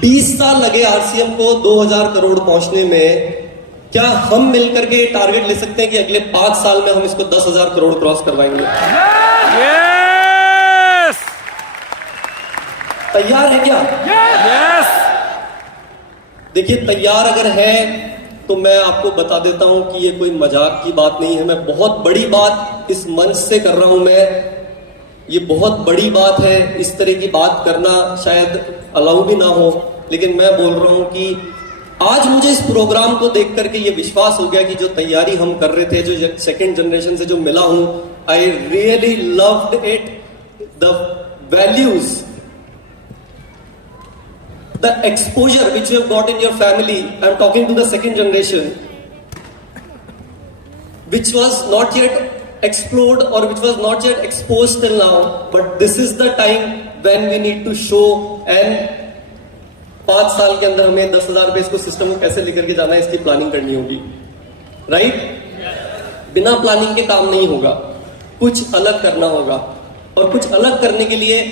20 साल लगे आरसीएम को 2000 करोड़ पहुंचने में, क्या हम मिलकर के टारगेट ले सकते हैं कि अगले 5 साल में हम इसको 10,000 करोड़ क्रॉस करवाएंगे? यस, तैयार है क्या? यस। देखिए, तैयार अगर है तो मैं आपको बता देता हूं कि ये कोई मजाक की बात नहीं है। मैं बहुत बड़ी बात इस मंच से कर रहा हूं। ये बहुत बड़ी बात है। इस तरह की बात करना शायद अलाउ भी ना हो, लेकिन मैं बोल रहा हूं कि आज मुझे इस प्रोग्राम को देख करके ये विश्वास हो गया कि जो तैयारी हम कर रहे थे, जो सेकेंड जनरेशन से जो मिला हूं, I really loved it. The values, the exposure which you have got in your family, I'm talking to the second generation, which was not yet explored or which was not yet exposed till now, but this is the time when we need to show, and 5 साल के अंदर हमें 10,000 रुपए इसको system को कैसे लेकर के जाना है, इसकी प्लानिंग करनी होगी, राइट? बिना प्लानिंग के काम नहीं होगा, कुछ अलग करना होगा। और कुछ अलग करने के लिए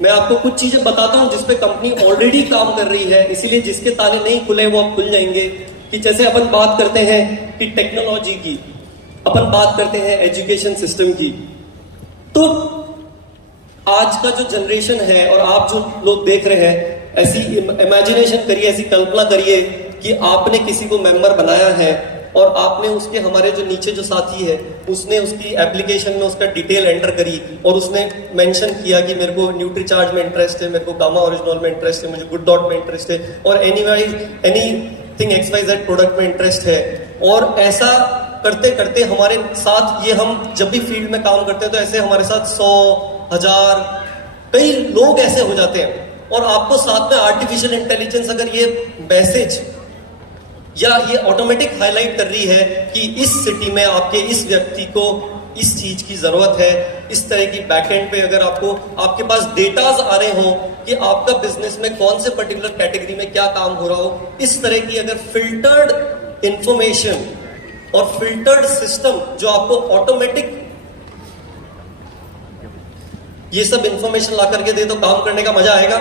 मैं आपको कुछ चीजें बताता हूं जिसपे कंपनी ऑलरेडी काम कर रही है, इसीलिए जिसके ताले नहीं खुले वो अब खुल जाएंगे। कि जैसे अपन बात करते हैं कि टेक्नोलॉजी की, अपन बात करते हैं एजुकेशन सिस्टम की, तो आज का जो जनरेशन है और आप जो लोग देख रहे हैं, ऐसी इमेजिनेशन करिए, ऐसी कल्पना करिए कि आपने किसी को मेंबर बनाया है और आपने उसके, हमारे जो नीचे जो साथी है, उसने उसकी एप्लीकेशन में उसका डिटेल एंटर करी और उसने मेंशन किया कि मेरे को न्यूट्रीचार्ज में इंटरेस्ट है, मेरे को गामा ओरिजिनल में इंटरेस्ट है, मुझे गुड डॉट में इंटरेस्ट है, और एनीथिंग XYZ प्रोडक्ट में इंटरेस्ट है। और ऐसा करते करते हमारे साथ ये, हम जब भी फील्ड में काम करते हैं तो ऐसे हमारे साथ 100, 1000 कई लोग ऐसे हो जाते हैं। और आपको साथ में आर्टिफिशियल इंटेलिजेंस अगर ये मैसेज या ये ऑटोमेटिक हाईलाइट कर रही है कि इस सिटी में आपके इस व्यक्ति को इस चीज की जरूरत है, इस तरह की बैकएंड पे अगर आपके पास डेटाज आ रहे हो कि आपका बिजनेस में कौन से पर्टिकुलर कैटेगरी में क्या काम हो रहा हो, इस तरह की अगर फिल्टर्ड इंफॉर्मेशन और फिल्टर्ड सिस्टम जो आपको ऑटोमेटिक ये सब इंफॉर्मेशन ला करके दे, तो काम करने का मजा आएगा।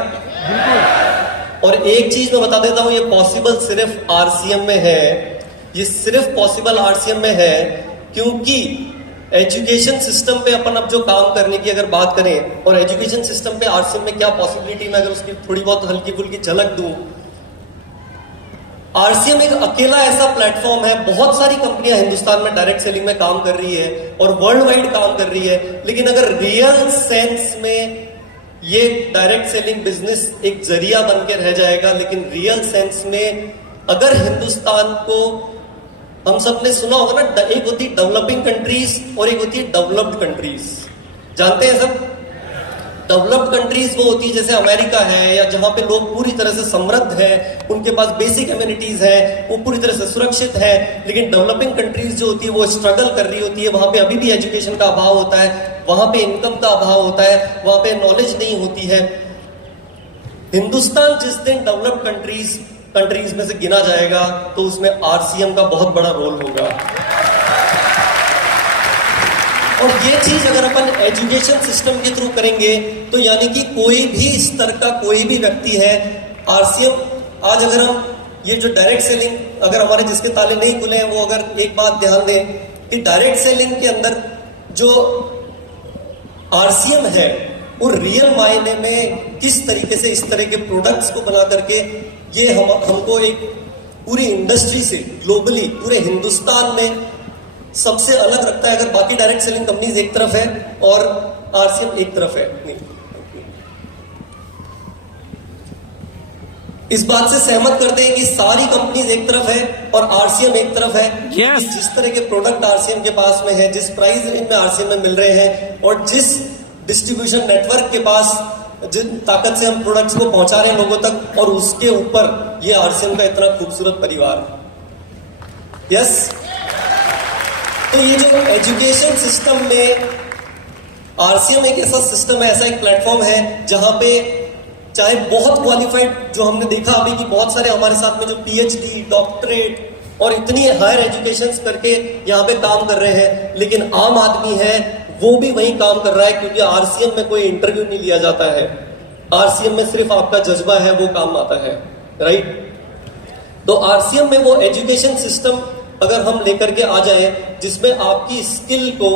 और एक चीज मैं बता देता हूं, ये पॉसिबल सिर्फ आरसीएम में है। ये सिर्फ पॉसिबल आरसीएम में है क्योंकि एजुकेशन सिस्टम पे अपन अब जो काम करने की अगर बात करें, और एजुकेशन सिस्टम पे आरसीएम में क्या पॉसिबिलिटी, मैं अगर उसकी थोड़ी बहुत हल्की फुल्की झलक दूं, आरसीएम एक अकेला ऐसा प्लेटफॉर्म है। बहुत सारी कंपनियां हिंदुस्तान में डायरेक्ट सेलिंग में काम कर रही है और वर्ल्ड वाइड काम कर रही है, लेकिन अगर रियल सेंस में ये डायरेक्ट सेलिंग बिजनेस एक जरिया बन के रह जाएगा, लेकिन रियल सेंस में अगर हिंदुस्तान को, हम सब ने सुना होगा ना, एक होती है डेवलपिंग कंट्रीज और एक होती है डेवलप्ड कंट्रीज, जानते हैं सब? डेवलप्ड कंट्रीज वो होती है जैसे अमेरिका है, या जहां पे लोग पूरी तरह से समृद्ध है, उनके पास बेसिक एम्यूनिटीज है, वो पूरी तरह से सुरक्षित है। लेकिन डेवलपिंग कंट्रीज जो होती है वो स्ट्रगल कर रही होती है, वहां पे अभी भी एजुकेशन का अभाव होता है, वहां पे इनकम का अभाव होता है, वहां पे नॉलेज नहीं होती है। हिंदुस्तान जिस दिन डेवलप्ड कंट्रीज में से गिना जाएगा तो उसमें आरसीएम का बहुत बड़ा रोल होगा। और ये चीज अगर अपन एजुकेशन सिस्टम के थ्रू करेंगे तो यानी कि कोई भी स्तर का कोई भी व्यक्ति है, आरसीएम, आज अगर हम ये जो डायरेक्ट सेलिंग, अगर हमारे जिसके ताले नहीं खुले हैं वो अगर एक बात ध्यान दें कि डायरेक्ट सेलिंग के अंदर जो आरसीएम है वो रियल मायने में किस तरीके से इस तरह के प्रोडक्ट्स को बना करके ये हमको एक पूरी इंडस्ट्री से ग्लोबली पूरे हिंदुस्तान में सबसे अलग रखता है। अगर बाकी डायरेक्ट सेलिंग कंपनीज एक तरफ है और आरसीएम एक तरफ है, इस बात से सहमत करते हैं कि सारी कंपनीज एक तरफ है और आरसीएम एक तरफ है। yes. जिस तरह के प्रोडक्ट आरसीएम के पास में है, जिस प्राइस रेंज में आरसीएम में मिल रहे हैं और जिस डिस्ट्रीब्यूशन नेटवर्क के पास जिन ताकत से हम प्रोडक्ट्स को पहुंचा रहे हैं लोगों तक, और उसके ऊपर ये आरसीएम का इतना खूबसूरत परिवार। यस, तो ये जो एजुकेशन सिस्टम में आरसीएम एक ऐसा सिस्टम है, ऐसा एक प्लेटफॉर्म है जहां पे चाहे बहुत क्वालिफाइड, जो हमने देखा अभी कि बहुत सारे हमारे साथ में जो पीएचडी, डॉक्टरेट और इतनी हायर एजुकेशन करके यहाँ पे काम कर रहे हैं, लेकिन आम आदमी है वो भी वही काम कर रहा है क्योंकि आरसीएम में कोई इंटरव्यू नहीं लिया जाता है। आरसीएम में सिर्फ आपका जज्बा है वो काम आता है, राइट? तो आरसीएम में वो एजुकेशन सिस्टम अगर हम लेकर के आ जाए जिसमें आपकी स्किल को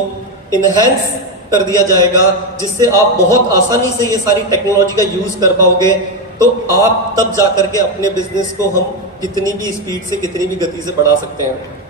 इनहेंस कर दिया जाएगा, जिससे आप बहुत आसानी से ये सारी टेक्नोलॉजी का यूज कर पाओगे, तो आप तब जाकर के अपने बिजनेस को हम कितनी भी स्पीड से, कितनी भी गति से बढ़ा सकते हैं।